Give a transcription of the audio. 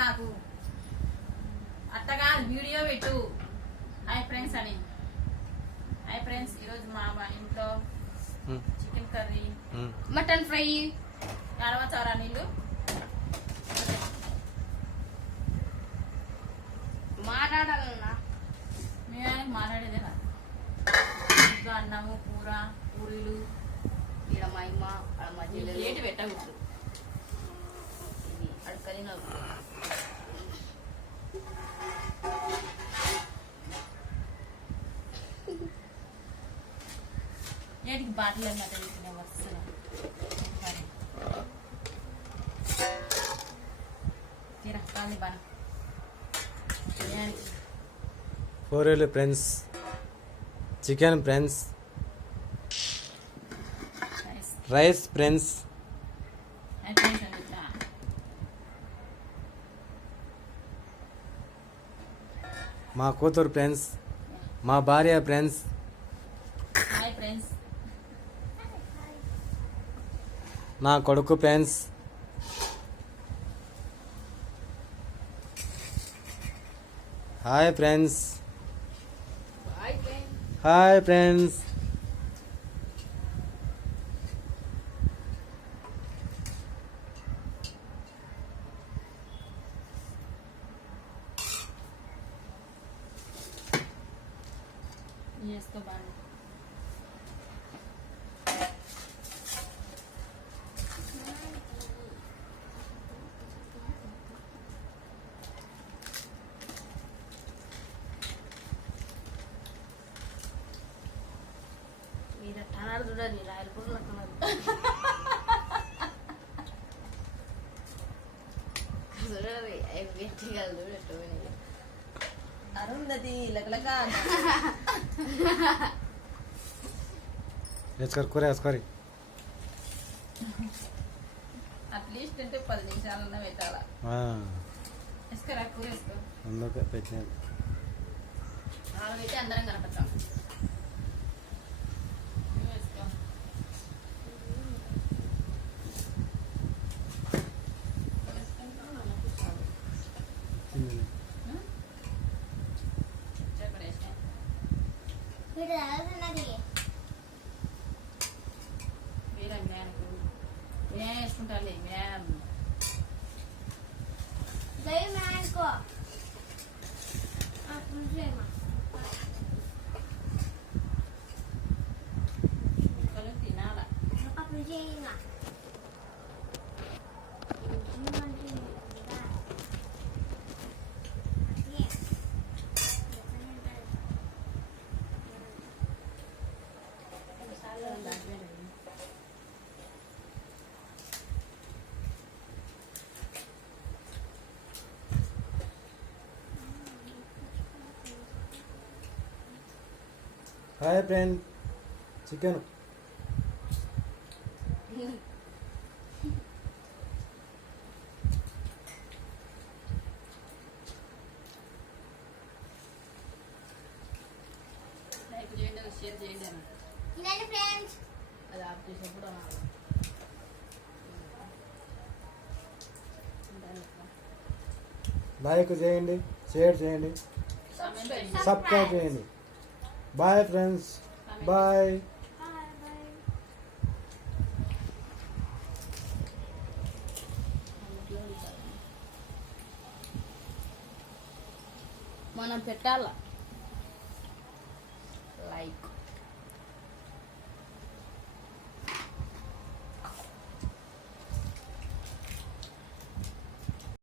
పెట్టాకు అట్టగా వీడియో పెట్టు. హాయ్ ఫ్రెండ్స్ అని. హాయ్ ఫ్రెండ్స్, ఈరోజు మా ఇంట్లో చికెన్ కర్రీ, మటన్ ఫ్రై, అడవ చారా నీళ్ళు. మాట్లాడాలన్నా మేమే మాట్లాడేదే కాదు. ఇంకా అన్నము, కూర, పూరీలు ఇక్కడ మా అమ్మ అక్కడ మా చెల్లెలు ఏంటి పెట్టకూడదు. అడకలి ఏంటికి బాటిల్ అన్నమాట వస్తున్నా. తీరా కాలి బాగా ఫోరేలు friends, chicken friends, rice friends, మా కూతురు ఫ్రెండ్స్, మా భార్య ఫ్రెండ్స్, హాయ్ ఫ్రెండ్స్, నా కొడుకు friends, hi friends, hi friends. చేసుకో బాగా. మీరు టనాలు చూడాలి రాయలు కూడా చూడాలి వ్యక్తిగా చూడటం అరుంధతి లకలక వేసుకోరు కూర వేసుకోరి. అట్లీస్ట్ అంటే 10 నిమిషాలన్నా పెట్టాలా. వేసుకోరా కూర వేసుకో. అందుకే పెట్టినాను. అయితే అందరం కనపడతాం. వేసుకో. వేసుకుంటాలే మ్యామ్. తినాలా హాయ్ ఫ్రెండ్, చికెన్. లైక్ చేయండి, షేర్ చేయండి అన్న. అది ఆఫ్ చేసినప్పుడు అనాలి. లైక్ చేయండి, షేర్ చేయండి, సబ్స్క్రైబ్ చేయండి. Bye friends, bye. మనం పెట్టాల లైక్